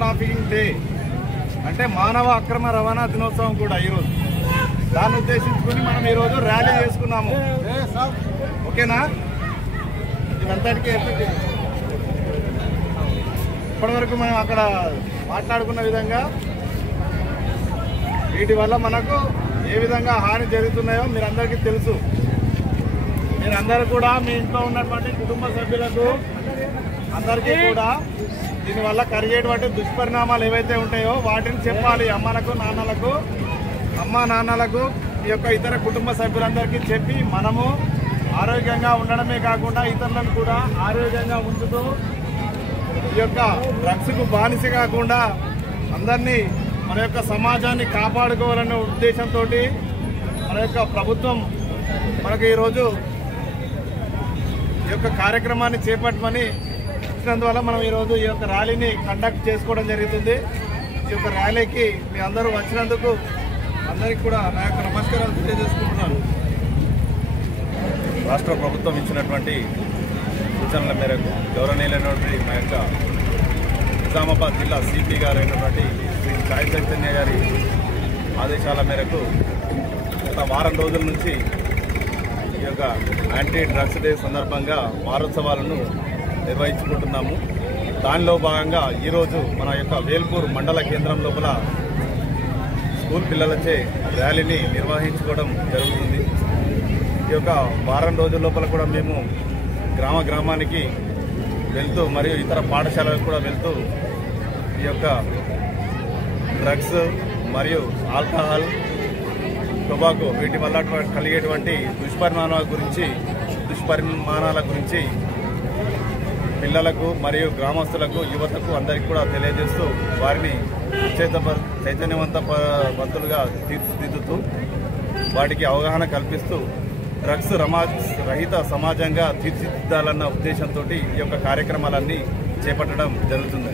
Trafficking day అంటే మానవ అక్రమ రవాణా దినోత్సవం కూడా ఈరోజు. దాన్ని ఉద్దేశించుకుని మనం ఈరోజు ర్యాలీ చేసుకున్నాము. ఓకేనా? ఇదంతటికీ ఇప్పటివరకు మనం అక్కడ మాట్లాడుకున్న విధంగా వీటి వల్ల మనకు ఏ విధంగా హాని జరుగుతున్నాయో మీరందరికీ తెలుసు. మీరందరూ కూడా మీ ఇంట్లో ఉన్నటువంటి కుటుంబ సభ్యులకు అందరికీ కూడా దీనివల్ల కలిగేటువంటి దుష్పరిణామాలు ఏవైతే ఉంటాయో వాటిని చెప్పాలి. అమ్మా నాన్నలకు ఈ యొక్క ఇతర కుటుంబ సభ్యులందరికీ చెప్పి మనము ఆరోగ్యంగా ఉండడమే కాకుండా ఇతరులను కూడా ఆరోగ్యంగా ఉంచుతూ ఈ యొక్క డ్రగ్స్కు బానిస కాకుండా అందరినీ మన యొక్క సమాజాన్ని కాపాడుకోవాలనే ఉద్దేశంతో మన యొక్క ప్రభుత్వం మనకు ఈరోజు ఈ యొక్క కార్యక్రమాన్ని చేపట్టమని ఇచ్చినందువల్ల మనం ఈరోజు ఈ యొక్క ర్యాలీని కండక్ట్ చేసుకోవడం జరుగుతుంది. ఈ యొక్క ర్యాలీకి మీ అందరూ వచ్చినందుకు అందరికీ కూడా నా యొక్క నమస్కారాలు తెలియజేసుకుంటున్నాను. రాష్ట్ర ప్రభుత్వం ఇచ్చినటువంటి సూచనల మేరకు గౌరవనీయులైనటువంటి మా యొక్క నిజామాబాద్ జిల్లా సిపి గారు అయినటువంటి శ్రీ సాయి చైతన్య గారి ఆదేశాల మేరకు గత వారం రోజుల నుంచి ఈ యొక్క యాంటీ డ్రగ్స్ డే సందర్భంగా వారోత్సవాలను నిర్వహించుకుంటున్నాము. దానిలో భాగంగా ఈరోజు మన యొక్క వేల్పూర్ మండల కేంద్రం లోపల స్కూల్ పిల్లలచే ర్యాలీని నిర్వహించుకోవడం జరుగుతుంది. ఈ యొక్క వారం రోజుల లోపల కూడా మేము గ్రామానికి వెళ్తూ మరియు ఇతర పాఠశాలలకు కూడా వెళ్తూ ఈ యొక్క డ్రగ్స్ మరియు ఆల్కహాల్, టొబాకో వీటి వల్ల కలిగేటువంటి దుష్పరిమాణాల గురించి పిల్లలకు మరియు గ్రామస్తులకు యువతకు అందరికీ కూడా తెలియజేస్తూ వారిని చైతన్యవంతులుగా తీర్చిదిద్దుతూ వాటికి అవగాహన కల్పిస్తూ డ్రగ్స్ రహిత సమాజంగా తీర్చిదిద్దాలన్న ఉద్దేశంతో ఈ యొక్క కార్యక్రమాలన్నీ చేపట్టడం జరుగుతుంది.